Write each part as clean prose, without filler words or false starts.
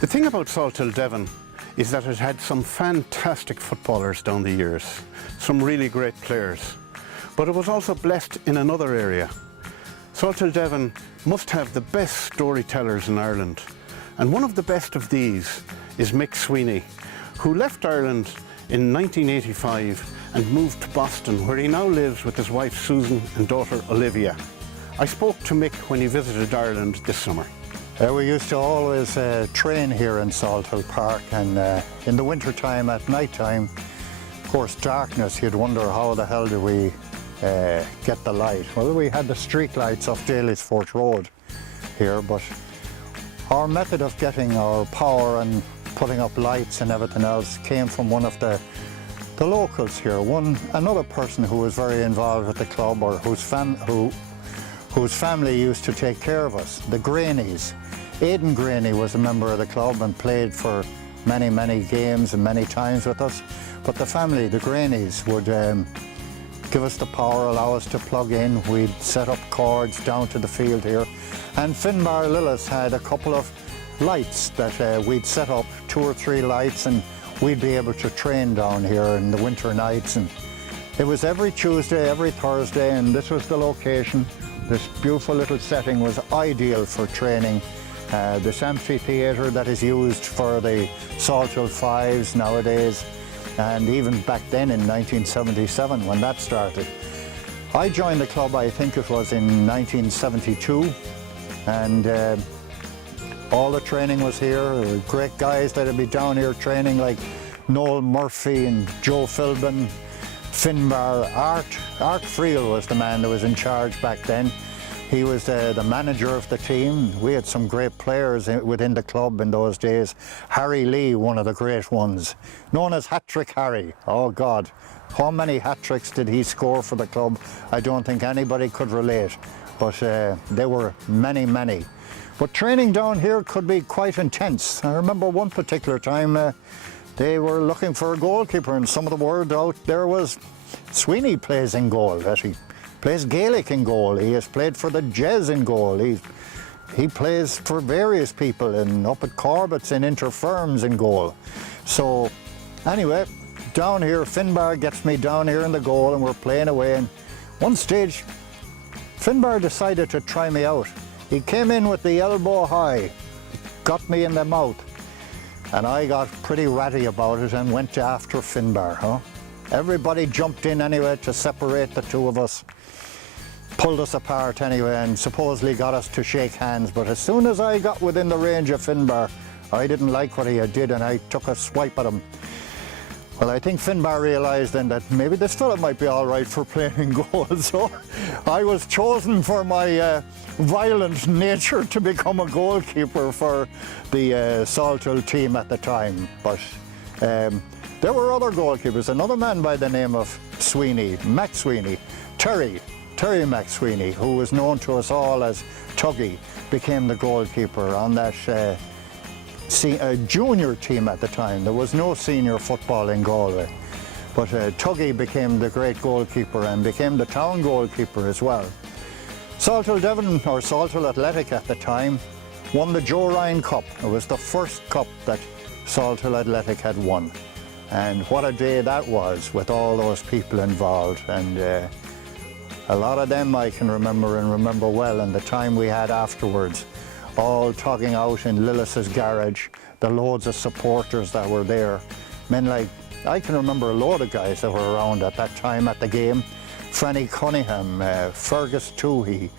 The thing about Salthill Devon is that it had some fantastic footballers down the years, some really great players. But it was also blessed in another area. Salthill Devon must have the best storytellers in Ireland. And one of the best of these is Mick Sweeney, who left Ireland in 1985 and moved to Boston, where he now lives with his wife Susan and daughter Olivia. I spoke to Mick when he visited Ireland this summer. We used to always train here in Salthill Park, and in the winter time, at night time, of course darkness, you'd wonder how the hell do we get the light. Well, we had the street lights off Daly's Fort Road here, but our method of getting our power and putting up lights and everything else came from one of the locals here, another person who was very involved with the club, or whose family used to take care of us, the Greenies. Aidan Graney was a member of the club and played for many, many games and many times with us. But the family, the Greenies, would give us the power, allow us to plug in. We'd set up cords down to the field here. And Finbarr Lillis had a couple of lights that we'd set up, 2 or 3 lights, and we'd be able to train down here in the winter nights. And it was every Tuesday, every Thursday, and this was the location. This beautiful little setting was ideal for training. This amphitheatre that is used for the Salthill Fives nowadays, and even back then in 1977 when that started. I joined the club, I think it was in 1972, and all the training was here. There were great guys that would be down here training, like Noel Murphy and Joe Philbin, Finbarr. Art Friel was the man that was in charge back then. He was the manager of the team. We had some great players within the club in those days. Harry Lee, one of the great ones, known as Hat-Trick Harry. Oh God, how many hat-tricks did he score for the club? I don't think anybody could relate, but there were many, many. But training down here could be quite intense. I remember one particular time they were looking for a goalkeeper, and some of the word out there was Sweeney plays in goal, that he plays Gaelic in goal. He has played for the Jez in goal. He plays for various people, and up at Corbett's in Interfirms in goal. So anyway, down here, Finbarr gets me down here in the goal, and we're playing away. And one stage, Finbarr decided to try me out. He came in with the elbow high, got me in the mouth, and I got pretty ratty about it and went after Finbarr. Huh? Everybody jumped in anyway to separate the two of us. Pulled us apart anyway, and supposedly got us to shake hands, but as soon as I got within the range of Finbarr, I didn't like what he did, and I took a swipe at him. Well, I think Finbarr realised then that maybe this fella might be all right for playing in goal, so I was chosen for my violent nature to become a goalkeeper for the Salthill team at the time. But there were other goalkeepers. Another man by the name of Sweeney, Mac Sweeney, Terry Mac Sweeney, who was known to us all as Tuggy, became the goalkeeper on that junior team at the time. There was no senior football in Galway, but Tuggy became the great goalkeeper and became the town goalkeeper as well. Salthill Devon, or Salthill Athletic at the time, won the Joe Ryan Cup. It was the first cup that Salthill Athletic had won, and what a day that was with all those people involved. And a lot of them I can remember and remember well, and the time we had afterwards, all tugging out in Lillis's garage, the loads of supporters that were there. Men like, I can remember a load of guys that were around at that time at the game. Franny Cunningham, Fergus Toohey,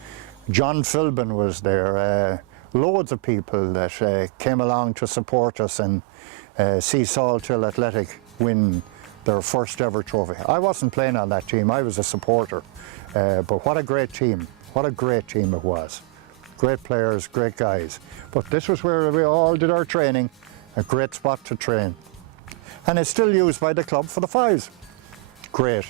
John Philbin was there. Loads of people that came along to support us and see Salthill Athletic win their first ever trophy. I wasn't playing on that team, I was a supporter. But what a great team it was. Great players, great guys. But this was where we all did our training, a great spot to train. And it's still used by the club for the Fives. Great.